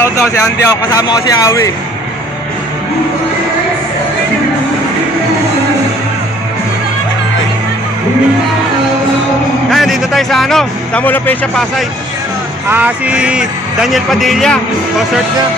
Auto. Si Andy Auto, kasama ko si Awi. Ngayon, dito tayo sa sa Molopecia, Pasay. Si Daniel Padilla, concert niya.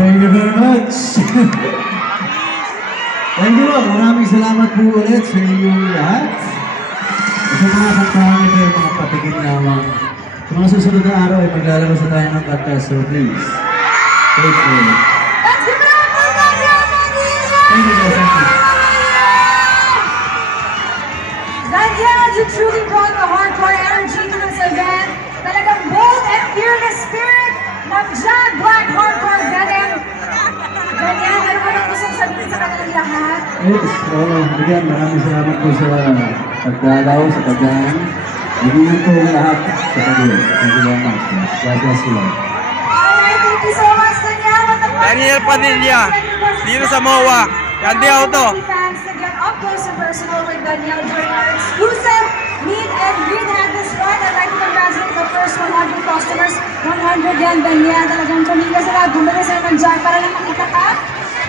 Thank you very much. Thank you. Maraming salamat po ulit sa inyong lahat. Sa mga kantahan ito ay mga patigin lamang. Sa mga susunod na araw ay maglalaro sa tayo ng kanta. So please, take care. Let's give it up for Daniel Padilla! Thank you guys. Thank you. Daniel, you truly brought the hardcore energy to this event. Talagang bold and fearless spirit ng John Black Hardcore Venom. Daniel, ano ba nang gustong sabihin sa kanilang lahat? Yes, again, maraming salamat po sa pagdalaw, sa pagdaan. Bigyan po ang lahat sa kanila. Thank you very much. God bless you all. Alright, thank you so much, Daniel. Daniel Padilla, dito sa MOA. Andy Auto. Fans to get up close and personal with Daniel during our exclusive meet and greet at this point. I'd like to congratulate the first 100 customers. 100 yan, Daniel. Talagang pamilya sila. Bumili sila ng jar para lang makita ka.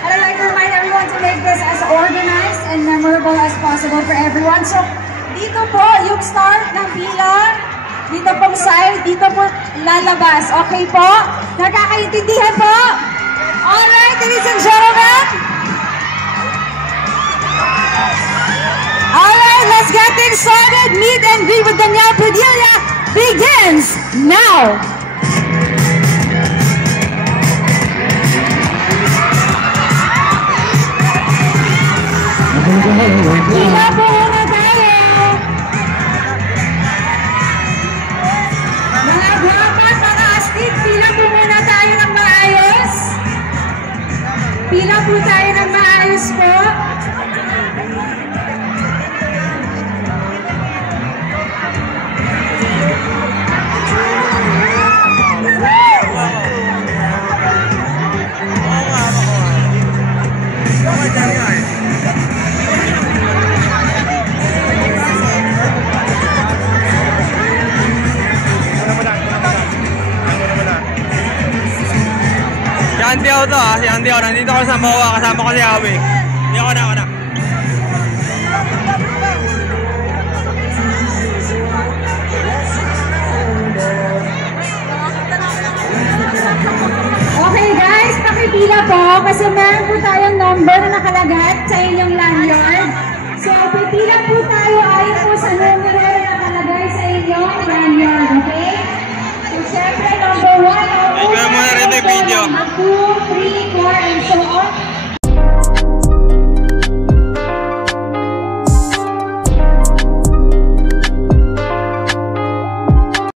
And I'd like to remind everyone to make this as organized and memorable as possible for everyone. So, dito po yung start ng pila. Dito pong side. Dito po lalabas. Okay po? Nakakaintindihan po? Alright, ladies and gentlemen. Alright, let's get things started. Meet and greet with Daniel Padilla begins now. Pila po muna tayo. Mga guwapa, mga astig, pila po muna tayo ng maayos. Pila po tayo ng maayos po. Si Andy Auto si Andy Auto. Nandito ko sa MOA, kasama ko si Awi. Hindi ako na. Okay guys, pakipila po kasi meron po tayong number na nakalagay sa inyong lanyard. So, pipila po tayo ayon po sa numero na nakalagay sa inyong lanyard, okay? So, syempre, number 1, Ikaw muna rin yung video. number 2,